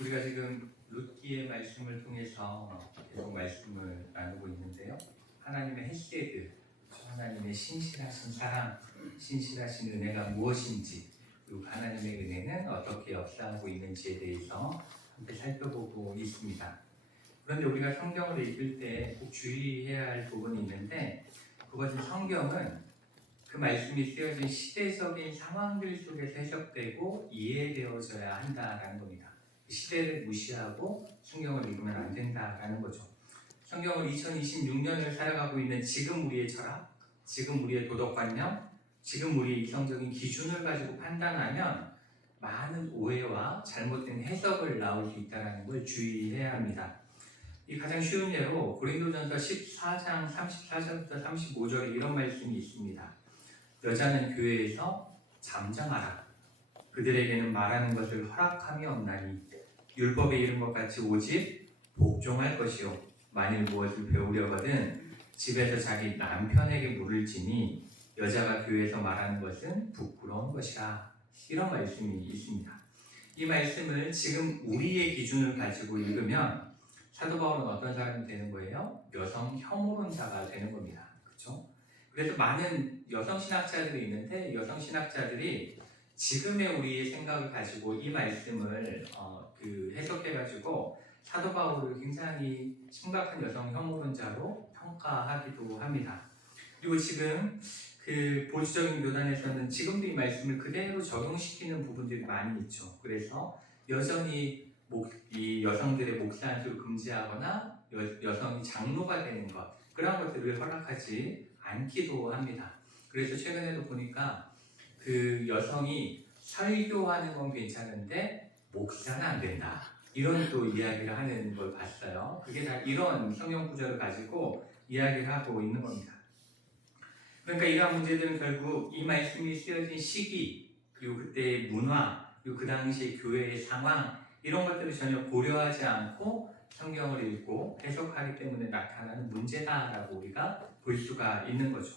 우리가 지금 룻기의 말씀을 통해서 계속 말씀을 나누고 있는데요. 하나님의 헤세드, 하나님의 신실하신 사랑, 신실하신 은혜가 무엇인지, 그리고 하나님의 은혜는 어떻게 역사하고 있는지에 대해서 함께 살펴보고 있습니다. 그런데 우리가 성경을 읽을 때 꼭 주의해야 할 부분이 있는데, 그것은 성경은 그 말씀이 쓰여진 시대적인 상황들 속에서 해석되고 이해되어져야 한다라는 겁니다. 시대를 무시하고 성경을 읽으면 안 된다라는 거죠. 성경을 2026년을 살아가고 있는 지금 우리의 철학, 지금 우리의 도덕관념, 지금 우리의 이성적인 기준을 가지고 판단하면 많은 오해와 잘못된 해석을 나올 수 있다는 걸 주의해야 합니다. 이 가장 쉬운 예로 고린도전서 14장 34절부터 35절에 이런 말씀이 있습니다. 여자는 교회에서 잠잠하라. 그들에게는 말하는 것을 허락함이 없나니 율법에 이른 것 같이 오직 복종할 것이요 만일 무엇을 배우려거든 집에서 자기 남편에게 물을 지니 여자가 교회에서 말하는 것은 부끄러운 것이라. 이런 말씀이 있습니다. 이 말씀을 지금 우리의 기준을 가지고 읽으면 사도 바울은 어떤 사람이 되는 거예요? 여성 혐오론자가 되는 겁니다. 그렇죠? 그래서 많은 여성 신학자들이 있는데 여성 신학자들이 지금의 우리의 생각을 가지고 이 말씀을 해석해가지고 사도 바울을 굉장히 심각한 여성 혐오론자로 평가하기도 합니다. 그리고 지금 그 보수적인 교단에서는 지금도 이 말씀을 그대로 적용시키는 부분들이 많이 있죠. 그래서 여전히 이 여성들의 목사안수를 금지하거나 여성이 장로가 되는 것, 그런 것들을 허락하지 않기도 합니다. 그래서 최근에도 보니까 그 여성이 설교하는 건 괜찮은데 목사는 안 된다, 이런 또 이야기를 하는 걸 봤어요. 그게 다 이런 성경 구절을 가지고 이야기를 하고 있는 겁니다. 그러니까 이러한 문제들은 결국 이 말씀이 쓰여진 시기, 그리고 그때의 문화, 그리고 그 당시의 교회의 상황, 이런 것들을 전혀 고려하지 않고 성경을 읽고 해석하기 때문에 나타나는 문제다라고 우리가 볼 수가 있는 거죠.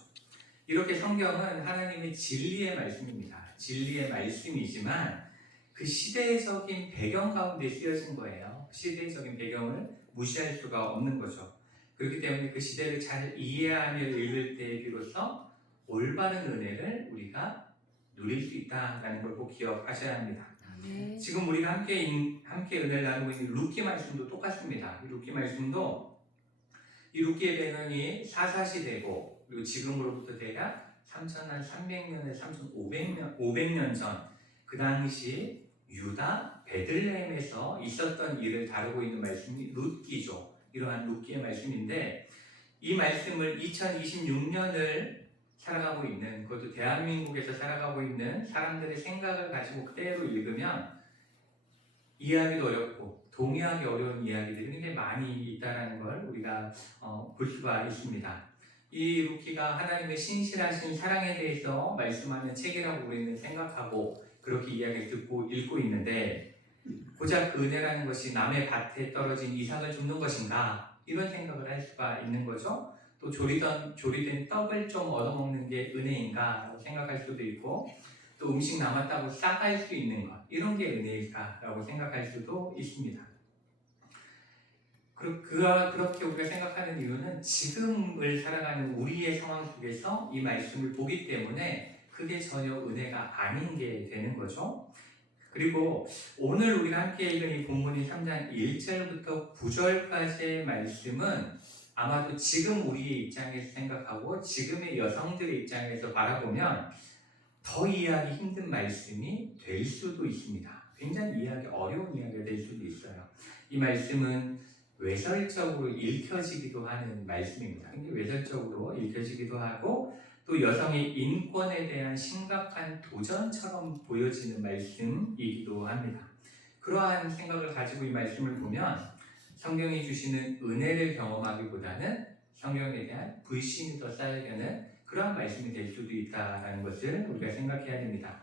이렇게 성경은 하나님의 진리의 말씀입니다. 진리의 말씀이지만 그 시대적인 배경 가운데 쓰여진 거예요. 시대적인 배경을 무시할 수가 없는 거죠. 그렇기 때문에 그 시대를 잘 이해하며 읽을 때에 비로소 올바른 은혜를 우리가 누릴 수 있다는 걸 꼭 기억하셔야 합니다. 지금 우리가 함께 은혜를 나누고 있는 룻기 말씀도 똑같습니다. 이 룻기 말씀도 이 룻기의 배경이 사사시대고, 그리고 지금으로부터 대략 3,300년에서 3,500년 전, 그 당시 유다 베들레헴에서 있었던 일을 다루고 있는 말씀이 룻기죠. 이러한 룻기의 말씀인데, 이 말씀을 2026년을 살아가고 있는, 그것도 대한민국에서 살아가고 있는 사람들의 생각을 가지고 그대로 읽으면 이해하기도 어렵고 동의하기 어려운 이야기들이 굉장히 많이 있다는 걸 우리가 볼 수가 있습니다. 이 룻기가 하나님의 신실하신 사랑에 대해서 말씀하는 책이라고 우리는 생각하고 그렇게 이야기를 듣고 읽고 있는데, 고작 그 은혜라는 것이 남의 밭에 떨어진 이삭을 줍는 것인가, 이런 생각을 할 수가 있는 거죠. 또 조리된 떡을 좀 얻어먹는 게 은혜인가 라고 생각할 수도 있고, 또 음식 남았다고 싸갈 수 있는 것, 이런 게 은혜일까 라고 생각할 수도 있습니다. 그렇게 우리가 생각하는 이유는 지금을 살아가는 우리의 상황 속에서 이 말씀을 보기 때문에 그게 전혀 은혜가 아닌 게 되는 거죠. 그리고 오늘 우리가 함께 읽은 이 본문인 3장 1절부터 9절까지의 말씀은 아마도 지금 우리의 입장에서 생각하고 지금의 여성들의 입장에서 바라보면 더 이해하기 힘든 말씀이 될 수도 있습니다. 굉장히 이해하기 어려운 이야기가 될 수도 있어요. 이 말씀은 외설적으로 읽혀지기도 하는 말씀입니다. 굉장히 외설적으로 읽혀지기도 하고, 또 여성의 인권에 대한 심각한 도전처럼 보여지는 말씀이기도 합니다. 그러한 생각을 가지고 이 말씀을 보면 성경이 주시는 은혜를 경험하기보다는 성경에 대한 불신이 더 쌓이려는 그러한 말씀이 될 수도 있다는 것을 우리가 생각해야 됩니다.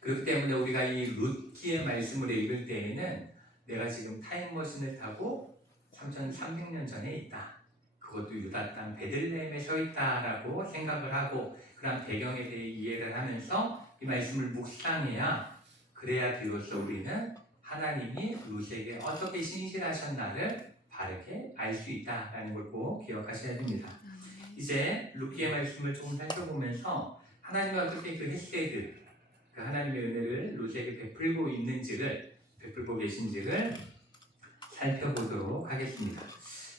그렇기 때문에 우리가 이 룻기의 말씀을 읽을 때에는 내가 지금 타임머신을 타고 3,300년 전에 있다, 그것도 유다 땅 베들레헴에 서 있다라고 생각을 하고 그런 배경에 대해 이해를 하면서 이 말씀을 묵상해야, 그래야 비로소 우리는 하나님이 룻에게 어떻게 신실하셨나를 바르게 알 수 있다라는 걸 꼭 기억하셔야 됩니다. 이제 룻기의 말씀을 조금 살펴보면서 하나님이 어떻게 그 헤세드, 그 하나님의 은혜를 룻에게 베풀고 계신지를 살펴보도록 하겠습니다.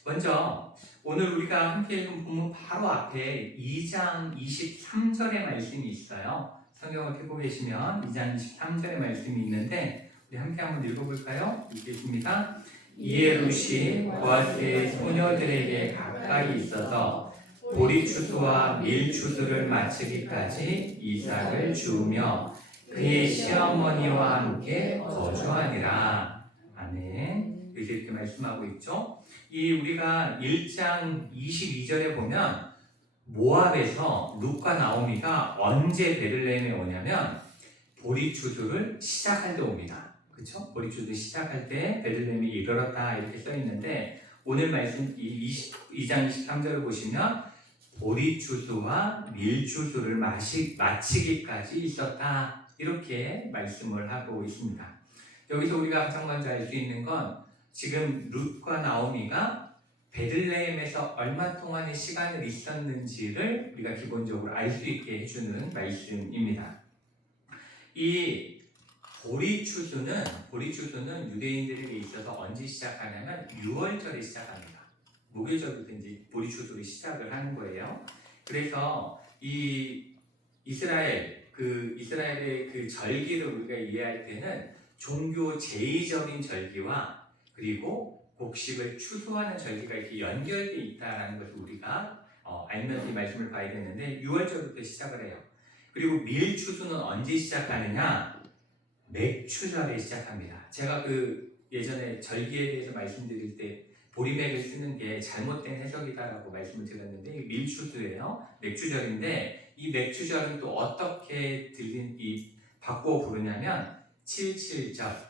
먼저 오늘 우리가 함께 읽은 본문 바로 앞에 2장 23절의 말씀이 있어요. 성경을 펴고 계시면 2장 23절의 말씀이 있는데 우리 함께 한번 읽어볼까요? 읽겠습니다. 이에 룻이 보아스의 소녀들에게 가까이 있어서 보리추수와 밀추수를 마치기까지 이삭을 주우며 그의 시어머니와 함께 거주하니라. 아멘. 이렇게 말씀하고 있죠. 이 우리가 1장 22절에 보면 모압에서 룻과 나오미가 언제 베들레헴에 오냐면 보리추수를 시작할 때 옵니다. 그렇죠? 보리추수 시작할 때 베들레헴이 이르렀다 이렇게 써 있는데 오늘 말씀 2장 23절을 보시면 보리추수와 밀추수를 마치기까지 있었다 이렇게 말씀을 하고 있습니다. 여기서 우리가 가장 먼저 알 수 있는 건 지금 룻과 나오미가 베들레헴에서 얼마 동안의 시간을 있었는지를 우리가 기본적으로 알 수 있게 해주는 말씀입니다. 이 보리추수는 유대인들에게 있어서 언제 시작하냐면 6월절에 시작합니다. 목요일부터 이제 보리추수를 시작을 하는 거예요. 그래서 이 이스라엘의 그 절기를 우리가 이해할 때는 종교 제의적인 절기와 그리고 곡식을 추수하는 절기가 이렇게 연결되어 있다는 것을 우리가 알면서 이 말씀을 봐야 되는데 6월절부터 시작을 해요. 그리고 밀추수는 언제 시작하느냐? 맥추절에 시작합니다. 제가 예전에 절기에 대해서 말씀드릴 때 보리맥을 쓰는 게 잘못된 해석이다라고 말씀을 드렸는데 이 밀추수예요. 맥추절인데 이 맥추절은 또 어떻게 바꾸어 부르냐면 77절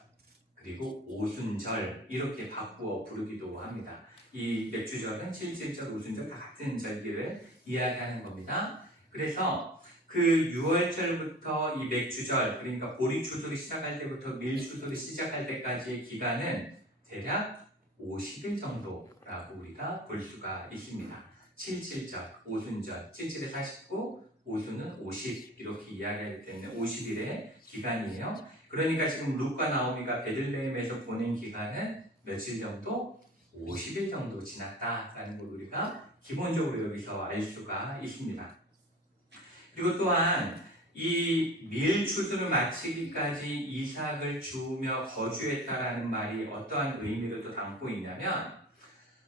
그리고 오순절 이렇게 바꾸어 부르기도 합니다. 이 맥추절은 77절, 오순절 다 같은 절기를 이야기하는 겁니다. 그래서 그 6월절부터 이 맥추절 그러니까 보리추수를 시작할 때부터 밀추수를 시작할 때까지의 기간은 대략 50일 정도라고 우리가 볼 수가 있습니다. 77절, 오순절, 77에 49, 오순은 50 이렇게 이야기하기 때문에 50일의 기간이에요. 그러니까 지금 룻과 나오미가 베들레헴에서 보낸 기간은 며칠 정도? 50일 정도 지났다라는 걸 우리가 기본적으로 여기서 알 수가 있습니다. 그리고 또한 이 밀추수를 마치기까지 이삭을 주우며 거주했다라는 말이 어떠한 의미를 또 담고 있냐면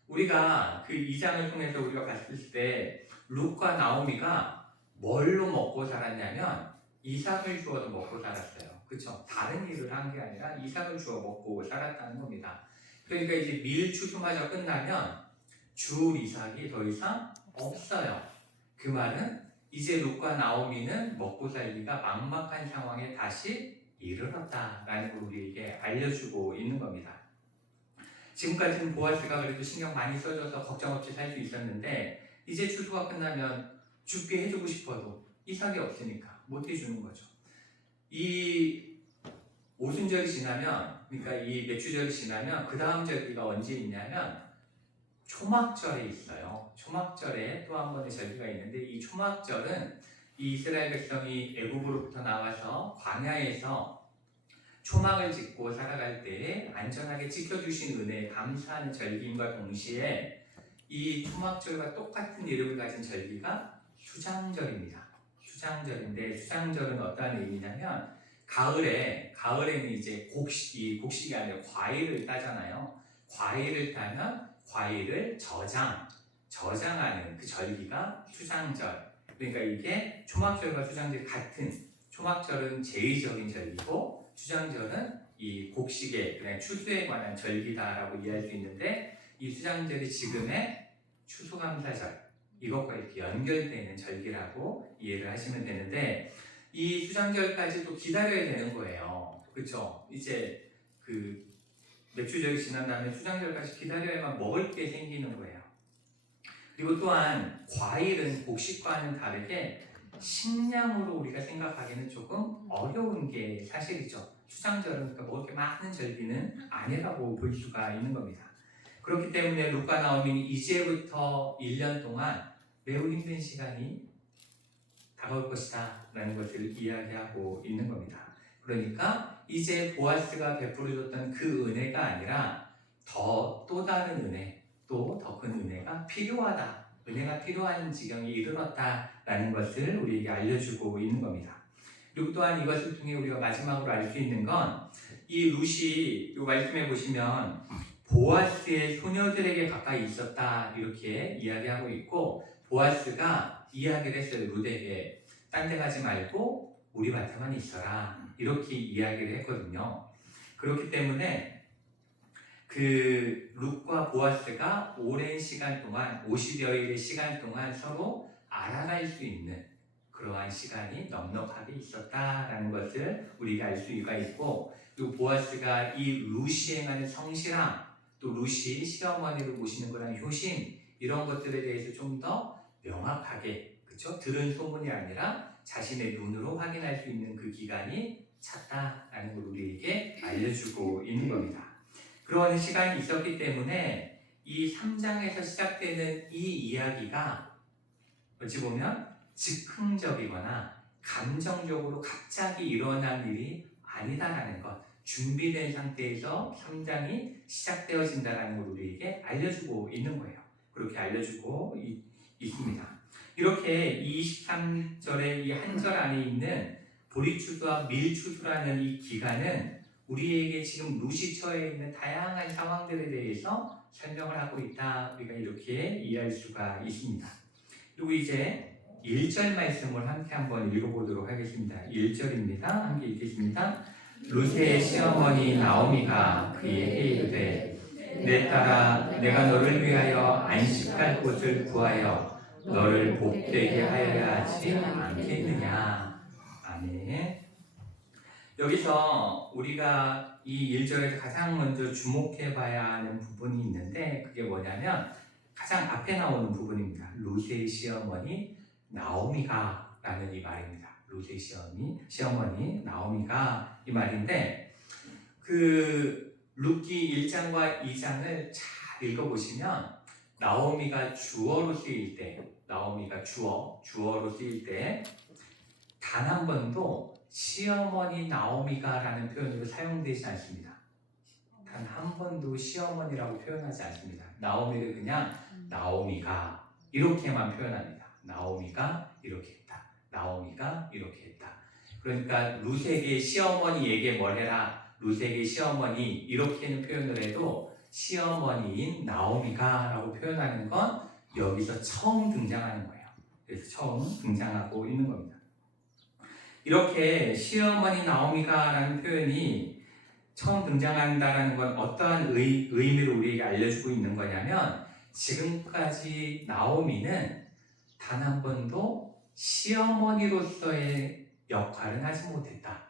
우리가 그 2장을 통해서 우리가 봤을 때 룻과 나오미가 뭘로 먹고 살았냐면 이삭을 주어서 먹고 살았어요. 그렇죠? 다른 일을 한 게 아니라 이삭을 주어 먹고 살았다는 겁니다. 그러니까 이제 밀추수마저 끝나면 주울 이삭이 더 이상 없어요. 그 말은 이제 룻과 나오미는 먹고 살기가 막막한 상황에 다시 이르렀다라는 걸 우리에게 알려주고 있는 겁니다. 지금까지는 보아스가 그래도 신경 많이 써줘서 걱정 없이 살 수 있었는데 이제 추수가 끝나면 죽게 해주고 싶어도 이삭이 없으니까 못 해주는 거죠. 이 오순절이 지나면 그러니까 이 맥추절이 지나면 그 다음 절기가 언제 있냐면 초막절에 있어요. 초막절에 또 한 번의 절기가 있는데 이 초막절은 이 이스라엘 백성이 애굽으로부터 나와서 광야에서 초막을 짓고 살아갈 때에 안전하게 지켜주신 은혜에 감사하는 절기임과 동시에 이 초막절과 똑같은 이름을 가진 절기가 수장절입니다. 수장절인데 수장절은 어떠한 의미냐면 가을에는 이제 곡식이 아니라 과일을 따잖아요. 과일을 따면 과일을 저장하는 그 절기가 수장절. 그러니까 이게 초막절과 수장절이 같은, 초막절은 제의적인 절기고 수장절은 이 곡식의 그냥 추수에 관한 절기다라고 이해할 수 있는데 이 수장절이 지금의 추수감사절 이것과 이렇게 연결되는 절기라고 이해를 하시면 되는데 이 수장절까지도 기다려야 되는 거예요. 그렇죠? 이제 그 맥추절이 지난 다음에 수장절까지 기다려야만 먹을 게 생기는 거예요. 그리고 또한 과일은 곡식과는 다르게 식량으로 우리가 생각하기는 조금 어려운 게 사실이죠. 수장절은 그러니까 뭐 이렇게 많은 절기는 아니라고 볼 수가 있는 겁니다. 그렇기 때문에 루카 나오미는 이제부터 1년 동안 매우 힘든 시간이 다가올 것이다 라는 것을 이야기하고 있는 겁니다. 그러니까 이제 보아스가 베풀어줬던 그 은혜가 아니라 또 다른 은혜, 또 더 큰 은혜가 필요하다, 은혜가 필요한 지경에 이르렀다라는 것을 우리에게 알려주고 있는 겁니다. 그리고 또한 이것을 통해 우리가 마지막으로 알 수 있는 건 이 룻이 이 말씀해 보시면 보아스의 소녀들에게 가까이 있었다 이렇게 이야기하고 있고, 보아스가 이야기를 했어요. 룻에게 딴 데 가지 말고 우리 밭에만 있어라 이렇게 이야기를 했거든요. 그렇기 때문에 그 룻과 보아스가 오랜 시간 동안 50여일의 시간 동안 서로 알아갈 수 있는 그러한 시간이 넉넉하게 있었다라는 것을 우리가 알 수가 있고, 그리고 보아스가 이 룻이 행하는 성실함, 또 룻이 시어머니를 모시는 그런 효심, 이런 것들에 대해서 좀 더 명확하게, 그렇죠? 들은 소문이 아니라 자신의 눈으로 확인할 수 있는 그 기간이 찼다라는 걸 우리에게 알려주고 있는 겁니다. 그런 시간이 있었기 때문에 이 3장에서 시작되는 이 이야기가 어찌 보면 즉흥적이거나 감정적으로 갑자기 일어난 일이 아니다라는 것, 준비된 상태에서 3장이 시작되어진다는 걸 우리에게 알려주고 있는 거예요. 그렇게 알려주고 있습니다. 이렇게 23절의 이 한 절 안에 있는 보리추수와 밀추수라는 이 기간은 우리에게 지금 룻이 처해 있는 다양한 상황들에 대해서 설명을 하고 있다, 우리가 이렇게 이해할 수가 있습니다. 그리고 이제 1절 말씀을 함께 한번 읽어보도록 하겠습니다. 1절입니다. 함께 읽겠습니다. 룻의 시어머니 나오미가 그에게 이르되 내 딸아, 내가 너를 위하여 안식할 곳을 구하여 너를 복되게 하여야 하지 않겠느냐. 아멘. 여기서 우리가 이 1절에서 가장 먼저 주목해 봐야 하는 부분이 있는데, 그게 뭐냐면 가장 앞에 나오는 부분입니다. 룻의 시어머니 나오미가 라는 이 말입니다. 룻의 시어머니 나오미가 이 말인데, 그 룻기 1장과 2장을 잘 읽어보시면 나오미가 주어로 쓰일 때, 나오미가 주어로 쓰일 때 단 한 번도 시어머니 나오미가 라는 표현으로 사용되지 않습니다. 단 한 번도 시어머니라고 표현하지 않습니다. 나오미를 그냥 나오미가 이렇게만 표현합니다. 나오미가 이렇게 했다. 나오미가 이렇게 했다. 그러니까 룻에게 시어머니에게 뭘 해라. 룻에게 시어머니 이렇게는 표현을 해도 시어머니인 나오미가 라고 표현하는 건 여기서 처음 등장하는 거예요. 그래서 처음 등장하고 있는 겁니다. 이렇게 시어머니 나오미가 라는 표현이 처음 등장한다는 건 어떠한 의미를 우리에게 알려주고 있는 거냐면, 지금까지 나오미는 단 한 번도 시어머니로서의 역할은 하지 못했다.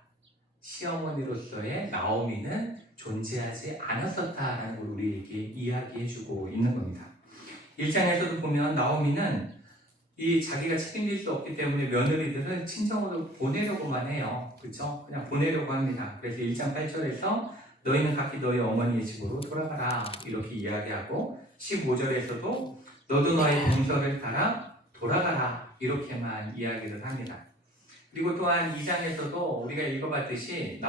시어머니로서의 나오미는 존재하지 않았었다라는 걸 우리에게 이야기해주고 있는 겁니다. 1장에서도 보면 나오미는 이 자기가 책임질 수 없기 때문에 며느리들은 친정으로 보내려고만 해요. 그렇죠? 그냥 보내려고 합니다. 그래서 1장 8절에서 너희는 각기 너희 어머니의 집으로 돌아가라 이렇게 이야기하고, 15절에서도 너도 너의 동서를 따라 돌아가라 이렇게만 이야기를 합니다. 그리고 또한 2장에서도 우리가 읽어봤듯이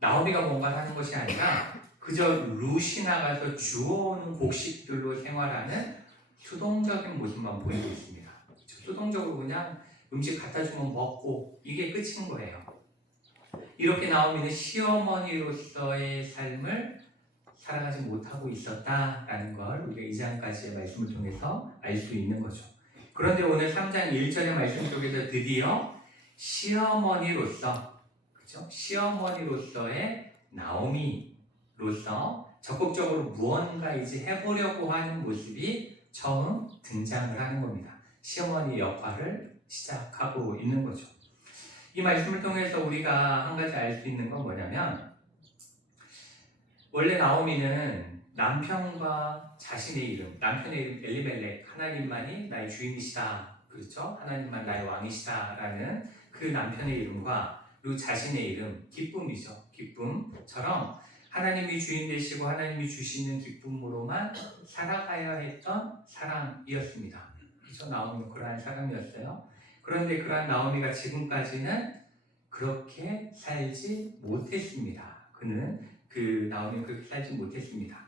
나오미가 뭔가를 하는 것이 아니라 그저 룻이 나가서 주워오는 곡식들로 생활하는 수동적인 모습만 보이고 있습니다. 수동적으로 그냥 음식 갖다 주면 먹고 이게 끝인 거예요. 이렇게 나오미는 시어머니로서의 삶을 살아가지 못하고 있었다라는 걸 우리가 2장까지의 말씀을 통해서 알 수 있는 거죠. 그런데 오늘 3장 1절의 말씀 속에서 드디어 시어머니로서, 그렇죠? 시어머니로서의 나오미로서 적극적으로 무언가 이제 해보려고 하는 모습이 처음 등장을 하는 겁니다. 시어머니 역할을 시작하고 있는 거죠. 이 말씀을 통해서 우리가 한 가지 알 수 있는 건 뭐냐면, 원래 나오미는 남편과 자신의 이름, 남편의 이름 엘리멜렉, 하나님만이 나의 주인이시다 그렇죠? 하나님만 나의 왕이시다라는 그 남편의 이름과 그리고 자신의 이름, 기쁨이죠. 기쁨처럼 하나님이 주인 되시고 하나님이 주시는 기쁨으로만 살아가야 했던 사람이었습니다. 그렇죠? 나오미는 그러한 사람이었어요. 그런데 그러한 나오미가 지금까지는 그렇게 살지 못했습니다. 나오미는 그렇게 살지 못했습니다.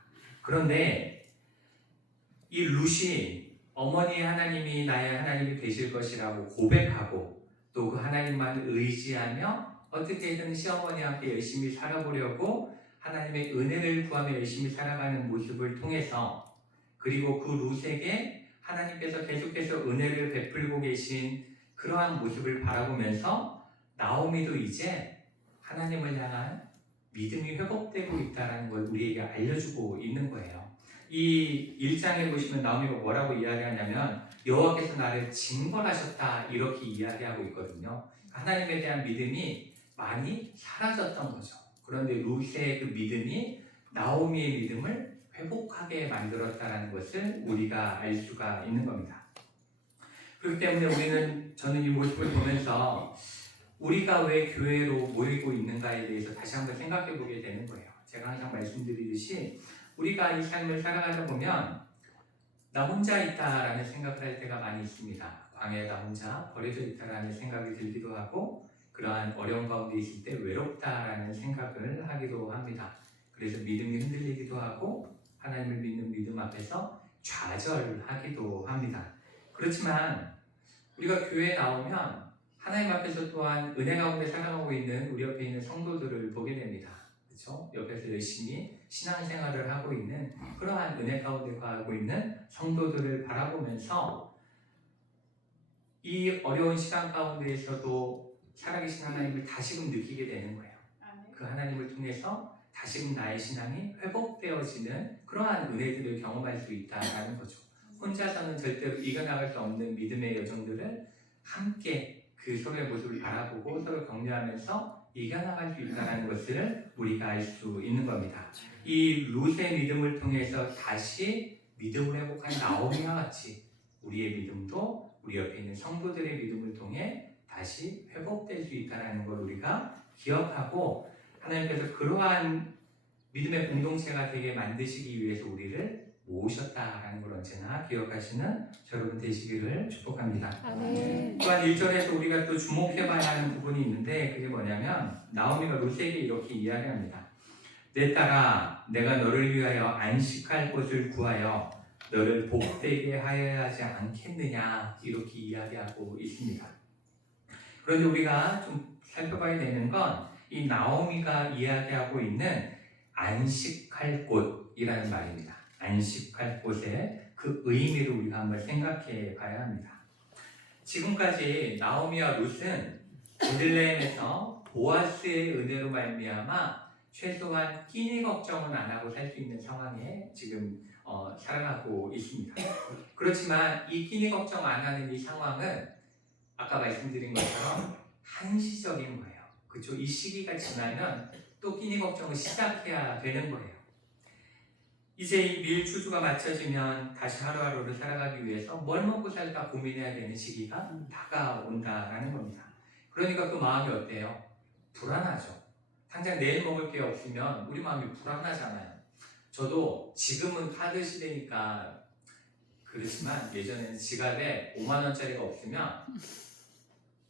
그런데 이 룻이 어머니의 하나님이 나의 하나님이 되실 것이라고 고백하고 또 그 하나님만 의지하며 어떻게든 시어머니와 함께 열심히 살아보려고 하나님의 은혜를 구하며 열심히 살아가는 모습을 통해서 그리고 그 룻에게 하나님께서 계속해서 은혜를 베풀고 계신 그러한 모습을 바라보면서 나오미도 이제 하나님을 향한 믿음이 회복되고 있다는 걸 우리에게 알려주고 있는 거예요. 이 1장에 보시면 나오미가 뭐라고 이야기하냐면 여호와께서 나를 징벌하셨다 이렇게 이야기하고 있거든요. 하나님에 대한 믿음이 많이 사라졌던 거죠. 그런데 룻의 그 믿음이 나오미의 믿음을 회복하게 만들었다는 것을 우리가 알 수가 있는 겁니다. 그렇기 때문에 저는 이 모습을 보면서 우리가 왜 교회로 모이고 있는가에 대해서 다시 한번 생각해 보게 되는 거예요. 제가 항상 말씀드리듯이 우리가 이 삶을 살아가다 보면 나 혼자 있다라는 생각을 할 때가 많이 있습니다. 광야에 나 혼자 버려져 있다라는 생각이 들기도 하고 그러한 어려운 가운데 있을 때 외롭다라는 생각을 하기도 합니다. 그래서 믿음이 흔들리기도 하고 하나님을 믿는 믿음 앞에서 좌절하기도 합니다. 그렇지만 우리가 교회에 나오면 하나님 앞에서 또한 은혜 가운데 살아가고 있는 우리 옆에 있는 성도들을 보게 됩니다. 그렇죠? 옆에서 열심히 신앙생활을 하고 있는 그러한 은혜 가운데 가고 있는 성도들을 바라보면서 이 어려운 시간 가운데에서도 살아계신 하나님을 다시금 느끼게 되는 거예요. 그 하나님을 통해서 다시금 나의 신앙이 회복되어지는 그러한 은혜들을 경험할 수 있다는 거죠. 혼자서는 절대로 이겨나갈 수 없는 믿음의 여정들을 함께 그 서로의 모습을 바라보고 서로 격려하면서 이겨나갈 수 있다는 것을 우리가 알 수 있는 겁니다. 이 룻의 믿음을 통해서 다시 믿음을 회복한 나오미와 같이 우리의 믿음도 우리 옆에 있는 성도들의 믿음을 통해 다시 회복될 수 있다는 걸 우리가 기억하고 하나님께서 그러한 믿음의 공동체가 되게 만드시기 위해서 우리를 모으셨다라는 걸 언제나 기억하시는 여러분 되시기를 축복합니다. 또한 1절에서 우리가 또 주목해봐야 하는 부분이 있는데 그게 뭐냐면 나오미가 룻에게 이렇게 이야기합니다. 내 딸아 내가 너를 위하여 안식할 곳을 구하여 너를 복되게 하여야 하지 않겠느냐 이렇게 이야기하고 있습니다. 그런데 우리가 좀 살펴봐야 되는 건 이 나오미가 이야기하고 있는 안식할 곳이라는 말입니다. 안식할 곳의 그 의미를 우리가 한번 생각해 봐야 합니다. 지금까지 나오미와 룻은 베들레헴에서 보아스의 은혜로 말미암아 최소한 끼니 걱정은 안 하고 살 수 있는 상황에 지금 살아가고 있습니다. 그렇지만 이 끼니 걱정 안 하는 이 상황은 아까 말씀드린 것처럼 한시적인 거예요. 그렇죠? 이 시기가 지나면 또 끼니 걱정을 시작해야 되는 거예요. 이제 이 밀주주가 맞춰지면 다시 하루하루를 살아가기 위해서 뭘 먹고 살까 고민해야 되는 시기가 다가온다라는 겁니다. 그러니까 그 마음이 어때요? 불안하죠. 당장 내일 먹을 게 없으면 우리 마음이 불안하잖아요. 저도 지금은 카드 시대니까 그렇지만 예전에는 지갑에 5만 원짜리가 없으면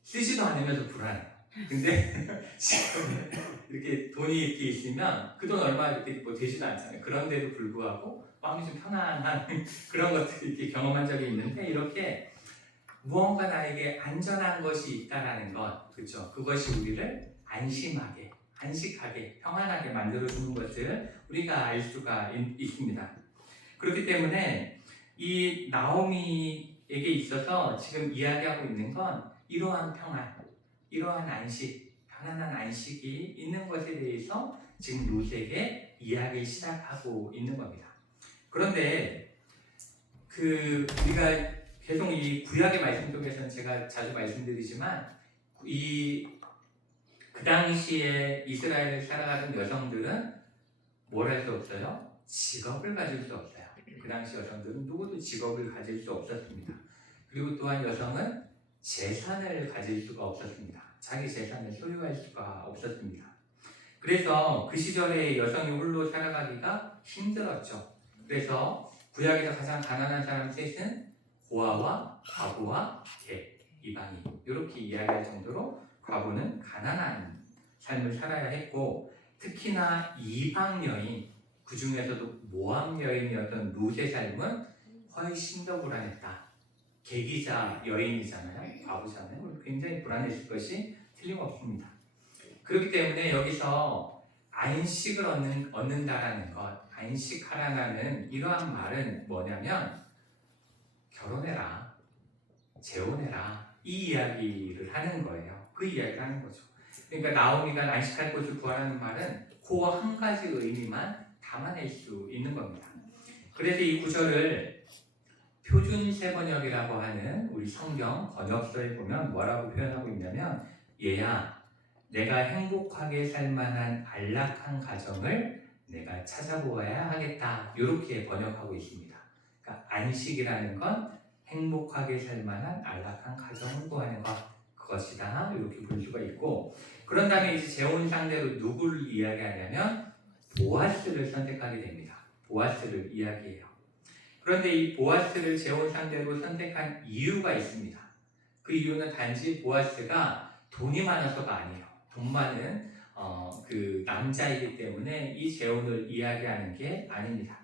쓰지도 않으면서 불안해요. 근데 지금 이렇게 돈이 이렇게 있으면 그 돈 얼마 이렇게 뭐 되지도 않잖아요. 그런데도 불구하고 마음이 좀 편안한 그런 것들을 이렇게 경험한 적이 있는데 이렇게 무언가 나에게 안전한 것이 있다라는 것, 그렇죠? 그것이 우리를 안심하게, 안식하게, 평안하게 만들어주는 것을 우리가 알 수가 있습니다. 그렇기 때문에 이 나오미에게 있어서 지금 이야기하고 있는 건 이러한 평안, 이러한 안식, 편안한 안식이 있는 것에 대해서 지금 룻에게 이야기 시작하고 있는 겁니다. 그런데 우리가 계속 이 구약의 말씀 속에서는 제가 자주 말씀드리지만 그 당시에 이스라엘을 살아가던 여성들은 뭘 할 수 없어요? 직업을 가질 수 없어요. 그 당시 여성들은 누구도 직업을 가질 수 없었습니다. 그리고 또한 여성은 재산을 가질 수가 없었습니다. 자기 재산을 소유할 수가 없었습니다. 그래서 그 시절에 여성이 홀로 살아가기가 힘들었죠. 그래서 구약에서 가장 가난한 사람 셋은 고아와 과부와 개, 이방인 이렇게 이야기할 정도로 과부는 가난한 삶을 살아야 했고, 특히나 이방 여인, 그 중에서도 모압 여인이었던 룻의 삶은 훨씬 더 불안했다. 계기자 여인이잖아요. 과부잖아요. 굉장히 불안했을 것이 틀림없습니다. 그렇기 때문에 여기서 안식을 얻는다라는 것, 안식하라는 이러한 말은 뭐냐면 결혼해라, 재혼해라, 이 이야기를 하는 거예요. 그 이야기를 하는 거죠. 그러니까 나오미가 안식할 곳을 구하라는 말은 그 한 가지 의미만 담아낼 수 있는 겁니다. 그래서 이 구절을 표준 세번역이라고 하는 우리 성경 번역서에 보면 뭐라고 표현하고 있냐면, 얘야, 내가 행복하게 살 만한 안락한 가정을 내가 찾아보아야 하겠다, 이렇게 번역하고 있습니다. 그러니까 안식이라는 건 행복하게 살 만한 안락한 가정을 구하는 것, 그것이다, 이렇게 볼 수가 있고, 그런 다음에 이제 재혼 상대로 누구를 이야기하냐면 보아스를 선택하게 됩니다. 보아스를 이야기해요. 그런데 이 보아스를 재혼 상대로 선택한 이유가 있습니다. 그 이유는 단지 보아스가 돈이 많아서가 아니에요. 돈 많은 그 남자이기 때문에 이 재혼을 이야기하는 게 아닙니다.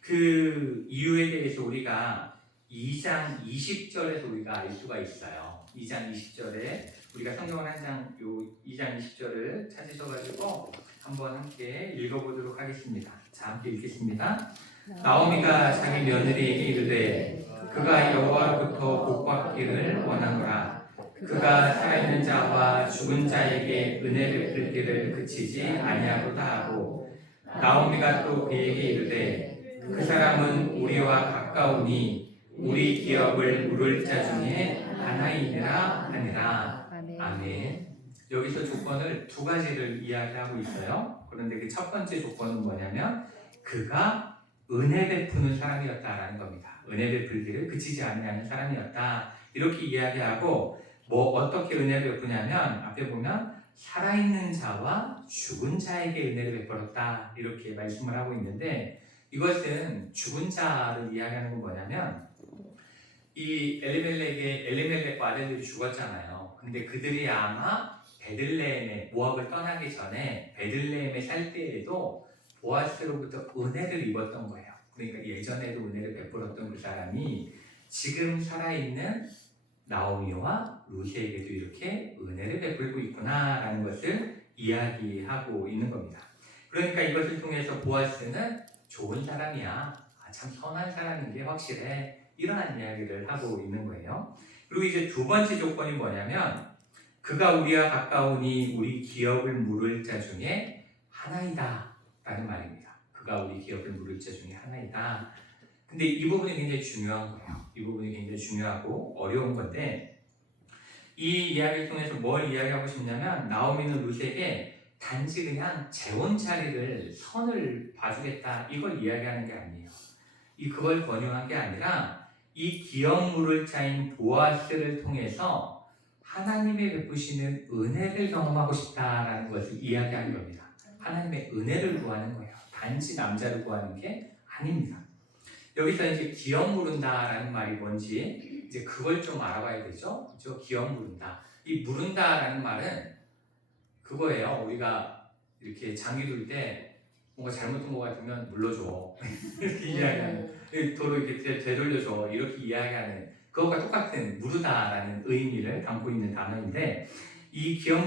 그 이유에 대해서 우리가 2장 20절에서 우리가 알 수가 있어요. 2장 20절에 우리가 성경을 한 장, 요 2장 20절을 찾으셔가지고 한번 함께 읽어보도록 하겠습니다. 자, 함께 읽겠습니다. 나오미가 자기 며느리에게 이르되 그가 여호와로부터 복받기를 원하노라. 그가 살아있는 자와 죽은 자에게 은혜를 베풀기를 그치지 아니하도다 하고, 나오미가 또 그에게 이르되 그 사람은 우리와 가까우니 우리 기업을 물을 자 중에 하나이니라 하니라. 아멘. 여기서 조건을 두 가지를 이야기하고 있어요. 그런데 그 첫 번째 조건은 뭐냐면 그가 은혜 베푸는 사람이었다라는 겁니다. 은혜 베풀기를 그치지 아니하는 사람이었다, 이렇게 이야기하고, 뭐 어떻게 은혜를 베푸냐면 앞에 보면 살아있는 자와 죽은 자에게 은혜를 베풀었다, 이렇게 말씀을 하고 있는데, 이것은 죽은 자를 이야기하는 건 뭐냐면 이 엘리멜렉과 아들들이 죽었잖아요. 근데 그들이 아마 베들레헴에, 모압을 떠나기 전에 베들레헴에 살 때에도 보아스로부터 은혜를 입었던 거예요. 그러니까 예전에도 은혜를 베풀었던 그 사람이 지금 살아있는 나오미와 룻에게도 이렇게 은혜를 베풀고 있구나라는 것을 이야기하고 있는 겁니다. 그러니까 이것을 통해서 보아스는 좋은 사람이야, 참 선한 사람인 게 확실해, 이러한 이야기를 하고 있는 거예요. 그리고 이제 두 번째 조건이 뭐냐면 그가 우리와 가까우니 우리 기업을 물을 자 중에 하나이다 라는 말입니다. 그가 우리 기업을 물을 자 중에 하나이다. 근데 이 부분이 굉장히 중요한 거예요. 이 부분이 굉장히 중요하고 어려운 건데, 이 이야기를 통해서 뭘 이야기하고 싶냐면 나오미는 룻에게 단지 그냥 재혼 자리를, 선을 봐주겠다, 이걸 이야기하는 게 아니에요. 그걸 권유한 게 아니라 이 기업 물을 자인 보아스를 통해서 하나님의 베푸시는 은혜를 경험하고 싶다라는 것을 이야기하는 겁니다. 하나님의 은혜를 구하는 거예요. 단지 남자를 구하는 게 아닙니다. 여기서 이제 기업 물은다라는 말이 뭔지 이제 그걸 좀 알아봐야 되죠. 그렇죠? 기업 물은다. 이 물은다라는 말은 그거예요. 우리가 이렇게 장기 둘 때 뭔가 잘못한 것 같으면 물러줘. 이렇게 이야기하는, 도로 이렇게 되돌려줘, 이렇게 이야기하는 그것과 똑같은 무르다라는 의미를 담고 있는 단어인데, 이 기업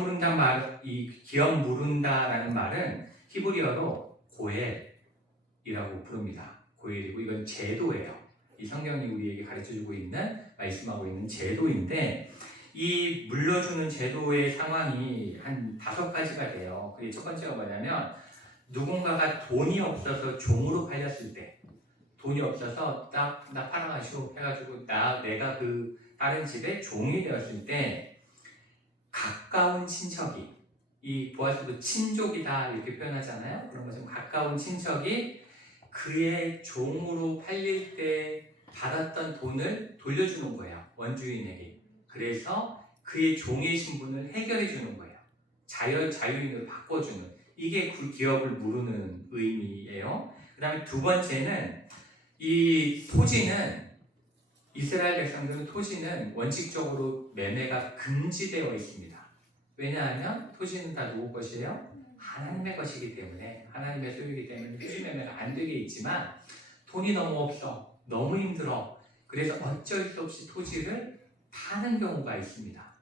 물은다라는 말은 히브리어로 고엘이라고 부릅니다. 고엘이고 이건 제도예요. 이 성경이 우리에게 가르쳐주고 있는, 말씀하고 있는 제도인데, 이 물려주는 제도의 상황이 한 5가지가 돼요. 그게 첫 번째가 뭐냐면 누군가가 돈이 없어서 종으로 팔렸을 때, 돈이 없어서 나 팔아가시오 해가지고 내가 그 다른 집에 종이 되었을 때, 가까운 친척이, 이 보아스도 친족이다 이렇게 표현하잖아요. 그런 것처럼 가까운 친척이 그의 종으로 팔릴 때 받았던 돈을 돌려주는 거예요. 원주인에게. 그래서 그의 종의 신분을 해결해 주는 거예요. 자유인으로 바꿔주는. 이게 그 기업을 무르는 의미예요. 그 다음에 두 번째는 이 토지는 이스라엘 백성들은 토지는 원칙적으로 매매가 금지되어 있습니다. 왜냐하면 토지는 다 누구 것이에요? 하나님의 것이기 때문에, 하나님의 소유이기 때문에 토지 매매가 안 되게 있지만 돈이 너무 없어, 너무 힘들어. 그래서 어쩔 수 없이 토지를 파는 경우가 있습니다.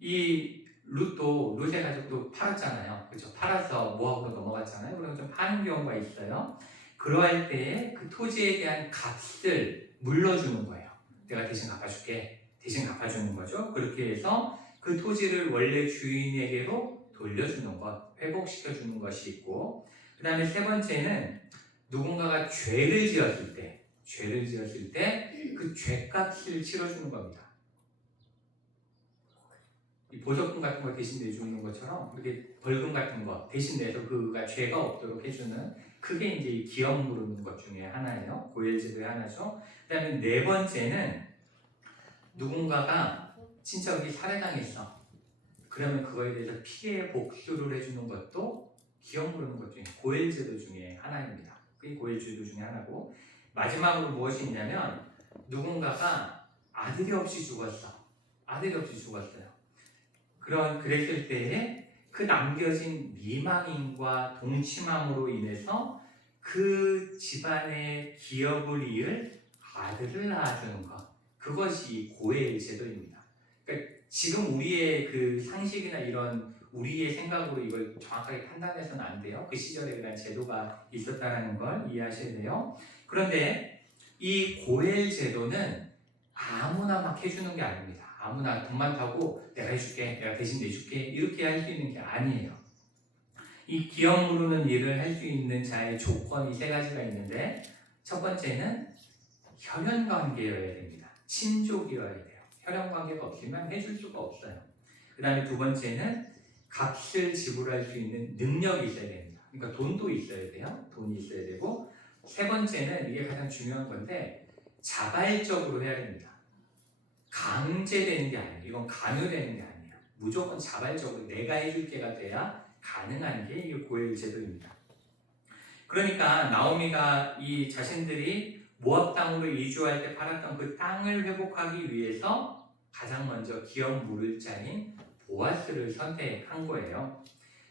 이 룻의 가족도 팔았잖아요. 그렇죠? 팔아서 모압으로 넘어갔잖아요. 그럼 좀 파는 경우가 있어요. 그러할 때에 그 토지에 대한 값을 물러주는 거예요. 내가 대신 갚아줄게. 대신 갚아주는 거죠. 그렇게 해서 그 토지를 원래 주인에게로 돌려주는 것, 회복시켜주는 것이 있고, 그 다음에 세 번째는 누군가가 죄를 지었을 때 그 죄값을 치러주는 겁니다. 이 보석금 같은 거 대신 내주는 것처럼 그렇게 벌금 같은 거 대신 내서 그가 죄가 없도록 해주는, 그게 이제 기업 무르는 것 중에 하나예요. 고엘제도의 하나죠. 그 다음에 네 번째는 누군가가 친척이 살해당했어. 그러면 그거에 대해서 피해 복수를 해주는 것도 기업 무르는 것 중에 고엘제도 중에 하나입니다. 그게 고엘제도 중에 하나고, 마지막으로 무엇이 있냐면 누군가가 아들이 없이 죽었어요. 그랬을 때에 그 남겨진 미망인과 동침함으로 인해서 그 집안의 기업을 이을 아들을 낳아주는 것, 그것이 고엘 제도입니다. 그러니까 지금 우리의 그 상식이나 이런 우리의 생각으로 이걸 정확하게 판단해서는 안 돼요. 그 시절에 그런 제도가 있었다는 걸 이해하셔야 돼요. 그런데 이 고엘 제도는 아무나 막 해주는 게 아닙니다. 아무나 돈 많다고 내가 해줄게, 내가 대신 내줄게, 이렇게 할 수 있는 게 아니에요. 이 기업 무르는 일을 할 수 있는 자의 조건이 세 가지가 있는데, 첫 번째는 혈연 관계여야 됩니다. 친족이어야 돼요. 혈연 관계가 없으면 해줄 수가 없어요. 그 다음에 두 번째는 값을 지불할 수 있는 능력이 있어야 됩니다. 그러니까 돈도 있어야 돼요. 돈이 있어야 되고, 세 번째는 이게 가장 중요한 건데 자발적으로 해야 됩니다. 강제되는 게 아니에요. 이건 강요되는 게 아니에요. 무조건 자발적으로 내가 해줄게가 돼야 가능한 게 이 고엘 제도입니다. 그러니까 나오미가 이 자신들이 모압 땅으로 이주할 때 팔았던 그 땅을 회복하기 위해서 가장 먼저 기업 물을 자인 보아스를 선택한 거예요.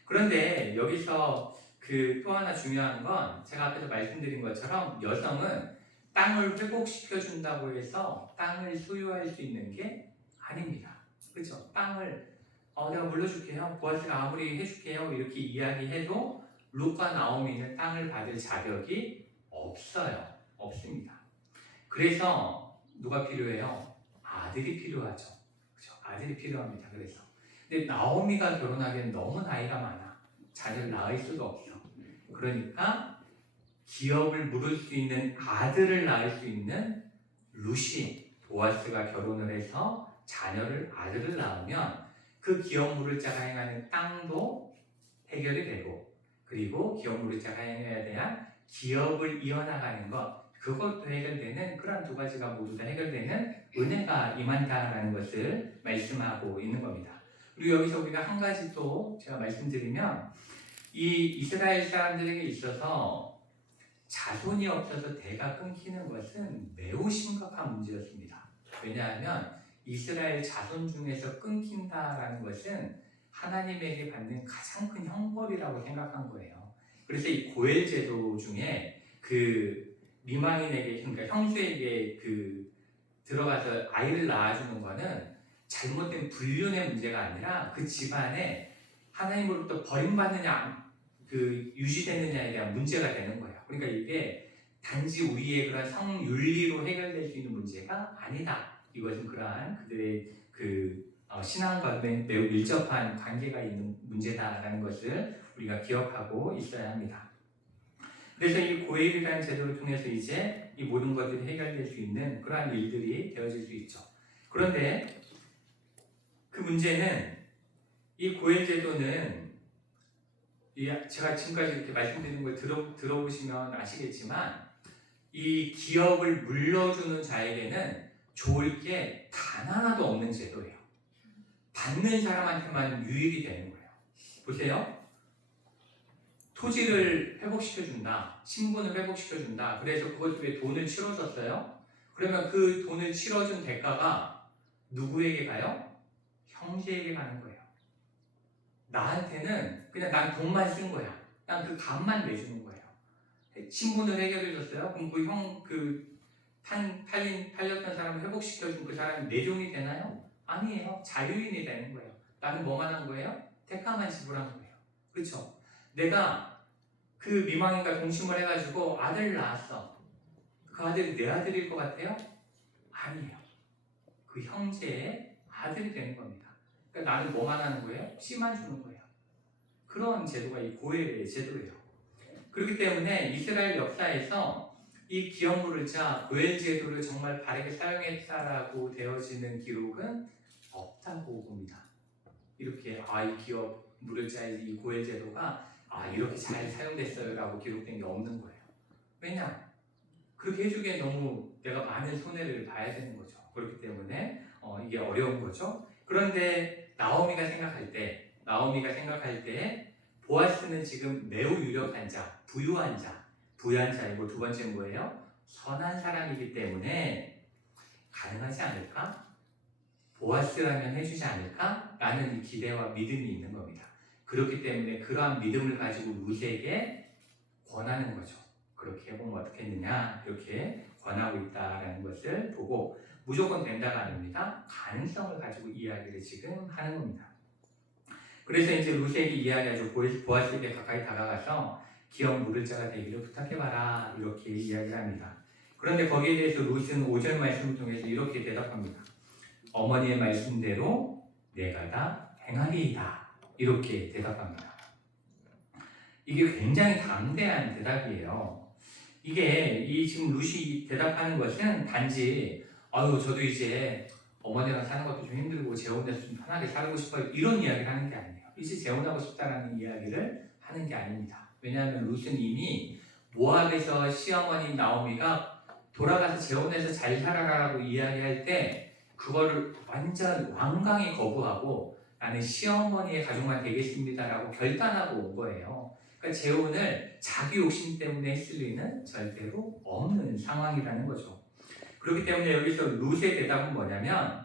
그런데 여기서 그 또 하나 중요한 건, 제가 앞에서 말씀드린 것처럼 여성은 땅을 회복시켜 준다고 해서 땅을 소유할 수 있는 게 아닙니다. 그렇죠? 땅을 내가 물려줄게요, 보아스가 아무리 해줄게요, 이렇게 이야기해도 룻과 나오미는 땅을 받을 자격이 없습니다. 그래서 누가 필요해요? 아들이 필요하죠. 그렇죠? 아들이 필요합니다. 그래서 근데 나오미가 결혼하기엔 너무 나이가 많아. 자녀를 낳을 수도 없어. 그러니까 기업을 물을 수 있는 아들을 낳을 수 있는 룻이, 보아스가 결혼을 해서 아들을 낳으면 그 기업 물을 자가 행하는 땅도 해결이 되고, 그리고 기업 물을 자가 행해야 대한 기업을 이어나가는 것, 그것도 해결되는, 그런 두 가지가 모두 다 해결되는 은혜가 임한다라는 것을 말씀하고 있는 겁니다. 그리고 여기서 우리가 한 가지 또 제가 말씀드리면, 이 이스라엘 사람들에게 있어서 자손이 없어서 대가 끊기는 것은 매우 심각한 문제였습니다. 왜냐하면 이스라엘 자손 중에서 끊긴다라는 것은 하나님에게 받는 가장 큰 형벌이라고 생각한 거예요. 그래서 이 고엘 제도 중에 그 미망인에게, 그러니까 형수에게 들어가서 아이를 낳아주는 거는 잘못된 불륜의 문제가 아니라 그 집안에 하나님으로부터 버림받느냐 유지되느냐에 대한 문제가 되는 거예요. 그러니까 이게 단지 우리의 그런 성윤리로 해결될 수 있는 문제가 아니다. 이것은 그러한 그들의 신앙과 매우 밀접한 관계가 있는 문제다라는 것을 우리가 기억하고 있어야 합니다. 그래서 이 고엘이라는 제도를 통해서 이제 이 모든 것들이 해결될 수 있는 그러한 일들이 되어질 수 있죠. 그런데 그 문제는, 이 고엘 제도는 제가 지금까지 이렇게 말씀드린 걸 들어보시면 아시겠지만, 이 기업을 물려주는 자에게는 좋을 게 단 하나도 없는 제도예요. 받는 사람한테만 유익이 되는 거예요. 보세요. 토지를 회복시켜준다. 신분을 회복시켜준다. 그래서 그것 위해 돈을 치러줬어요. 그러면 그 돈을 치러준 대가가 누구에게 가요? 형제에게 가는 거예요. 나한테는 그냥 난 돈만 쓴 거야. 난 그 값만 내주는 거예요. 신분을 해결해줬어요. 그럼 팔렸던 사람을 회복시켜준 그 사람이 내종이 되나요? 아니에요. 자유인이 되는 거예요. 나는 뭐만 한 거예요? 대가만 지불한 거예요. 그렇죠? 내가 그 미망인과 동심을 해가지고 아들을 낳았어. 그 아들이 내 아들일 것 같아요? 아니에요. 그 형제의 아들이 되는 겁니다. 그러니까 나는 뭐만 하는 거예요? 씨만 주는 거예요. 그런 제도가 이 고엘의 제도예요. 그렇기 때문에 이스라엘 역사에서 이 기업 무를자 고엘 제도를 정말 바르게 사용했다라고 되어지는 기록은 없다고 봅니다. 이렇게 이 기업 무를자의 이 고엘 제도가 이렇게 잘 사용됐어요라고 기록된 게 없는 거예요. 왜냐? 그렇게 해주기에 너무 내가 많은 손해를 봐야 되는 거죠. 그렇기 때문에 이게 어려운 거죠. 그런데 나오미가 생각할 때 보아스는 지금 매우 유력한 자, 부유한 자이고 두 번째는 뭐예요? 선한 사람이기 때문에 가능하지 않을까? 보아스라면 해주지 않을까? 라는 이 기대와 믿음이 있는 겁니다. 그렇기 때문에 그러한 믿음을 가지고 룻에게 권하는 거죠. 그렇게 해보면 어떻겠느냐 이렇게 권하고 있다는 것을 보고 무조건 된다가 아닙니다. 가능성을 가지고 이야기를 지금 하는 겁니다. 그래서 이제 룻에게 이야기하죠. 보아스에게 가까이 다가가서 기업 물을 자가 되기를 부탁해봐라 이렇게 이야기를 합니다. 그런데 거기에 대해서 룻은 5절 말씀을 통해서 이렇게 대답합니다. 어머니의 말씀대로 내가 다 행하리이다 이렇게 대답합니다. 이게 굉장히 담대한 대답이에요. 이게 지금 룻이 대답하는 것은 단지 저도 이제 어머니랑 사는 것도 좀 힘들고 재혼해서 좀 편하게 살고 싶어요 이런 이야기를 하는 게 아니에요. 이제 재혼하고 싶다라는 이야기를 하는 게 아닙니다. 왜냐하면 룻은 이미 모압에서 시어머니 나오미가 돌아가서 재혼해서 잘 살아라라고 이야기할 때 그거를 완전 완강히 거부하고 나는 시어머니의 가족만 되겠습니다라고 결단하고 온 거예요. 그러니까 재혼을 자기 욕심 때문에 했을 리는 절대로 없는 상황이라는 거죠. 그렇기 때문에 여기서 룻의 대답은 뭐냐면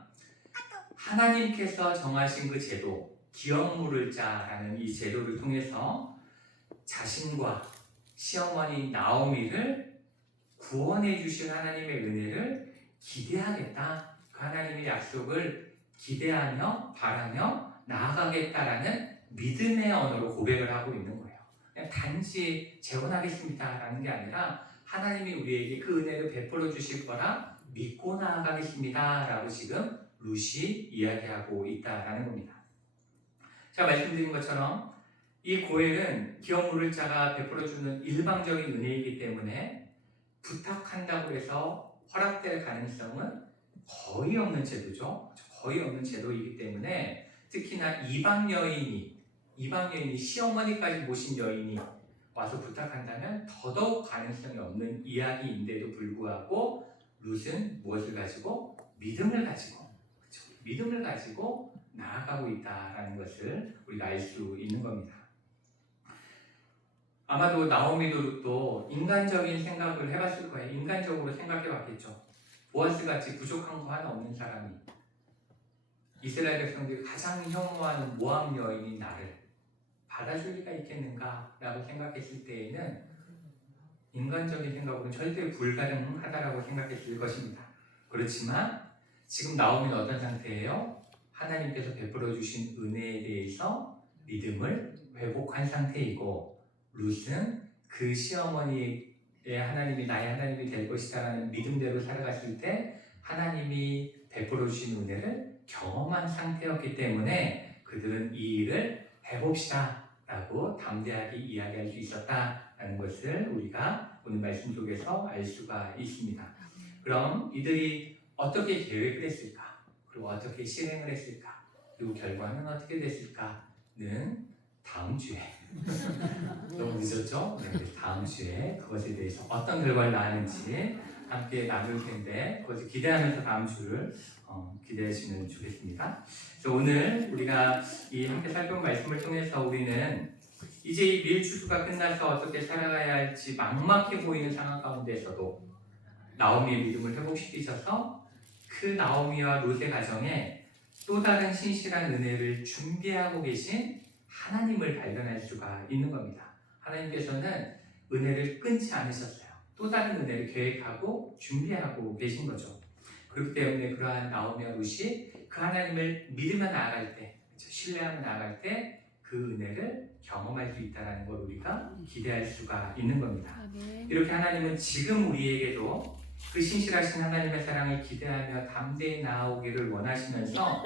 하나님께서 정하신 그 제도, 기업 물을 자라는 이 제도를 통해서 자신과 시어머니 나오미를 구원해 주실 하나님의 은혜를 기대하겠다. 그 하나님의 약속을 기대하며 바라며 나아가겠다라는 믿음의 언어로 고백을 하고 있는 거예요. 그냥 단지 재혼하겠습니다라는 게 아니라 하나님이 우리에게 그 은혜를 베풀어 주실 거라 믿고 나아가겠습니다라고 지금 룻이 이야기하고 있다라는 겁니다. 제가 말씀드린 것처럼 이 고엘은 기업 물을 자가 베풀어 주는 일방적인 은혜이기 때문에 부탁한다고 해서 허락될 가능성은 거의 없는 제도죠. 거의 없는 제도이기 때문에 특히나 이방 여인이 시어머니까지 모신 여인이 와서 부탁한다면 더더욱 가능성이 없는 이야기인데도 불구하고 룻은 무엇을 가지고? 믿음을 가지고 믿음을 가지고 나아가고 있다라는 것을 우리가 알 수 있는 겁니다. 아마도 나오미도 또 인간적인 생각을 해봤을 거예요. 인간적으로 생각해봤겠죠. 보아스같이 부족한 거 하나 없는 사람이 이스라엘 백성들이 가장 혐오하는 모압 여인인 나를 받아줄 리가 있겠는가라고 생각했을 때에는 인간적인 생각으로는 절대 불가능하다라고 생각했을 것입니다. 그렇지만 지금 나오미는 어떤 상태예요? 하나님께서 베풀어 주신 은혜에 대해서 믿음을 회복한 상태이고 룻은 그 시어머니의 하나님이 나의 하나님이 될 것이다라는 믿음대로 살아갔을 때 하나님이 베풀어 주신 은혜를 경험한 상태였기 때문에 그들은 이 일을 해봅시다 라고 담대하게 이야기할 수 있었다라는 것을 우리가 오늘 말씀 속에서 알 수가 있습니다. 그럼 이들이 어떻게 계획을 했을까? 그리고 어떻게 실행을 했을까? 그리고 결과는 어떻게 됐을까는 다음 주에 너무 늦었죠? 네, 다음 주에 그것에 대해서 어떤 결과를 낳는지 함께 나눌 텐데 그것을 기대하면서 다음 주를 기대하시면 좋겠습니다. 그래서 오늘 우리가 이 함께 살펴본 말씀을 통해서 우리는 이제 이 밀추수가 끝나서 어떻게 살아가야 할지 막막해 보이는 상황 가운데에서도 나오미의 믿음을 회복시키셔서 그 나오미와 롯의 가정에 또 다른 신실한 은혜를 준비하고 계신 하나님을 발견할 수가 있는 겁니다. 하나님께서는 은혜를 끊지 않으셨어요. 또 다른 은혜를 계획하고 준비하고 계신 거죠. 그렇기 때문에 그러한 나오미와 롯이 그 하나님을 믿으며 나아갈 때, 신뢰하며 나아갈 때 그 은혜를 경험할 수 있다는 걸 우리가 기대할 수가 있는 겁니다. 이렇게 하나님은 지금 우리에게도 그 신실하신 하나님의 사랑을 기대하며 담대히 나아오기를 원하시면서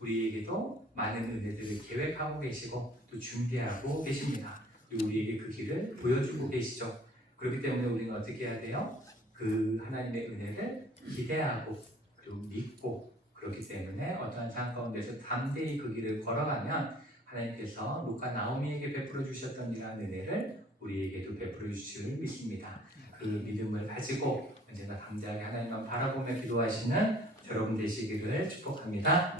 우리에게도 많은 은혜들을 계획하고 계시고 또 준비하고 계십니다. 그리고 우리에게 그 길을 보여주고 계시죠. 그렇기 때문에 우리는 어떻게 해야 돼요? 그 하나님의 은혜를 기대하고 그리고 믿고 그렇기 때문에 어떠한 상황 가운데서 담대히 그 길을 걸어가면 하나님께서 롯과 나오미에게 베풀어 주셨던 이러한 은혜를 우리에게도 베풀어 주실 줄 믿습니다. 그 믿음을 가지고 언제나 담대하게 하나님만 바라보며 기도하시는 여러분 되시기를 축복합니다.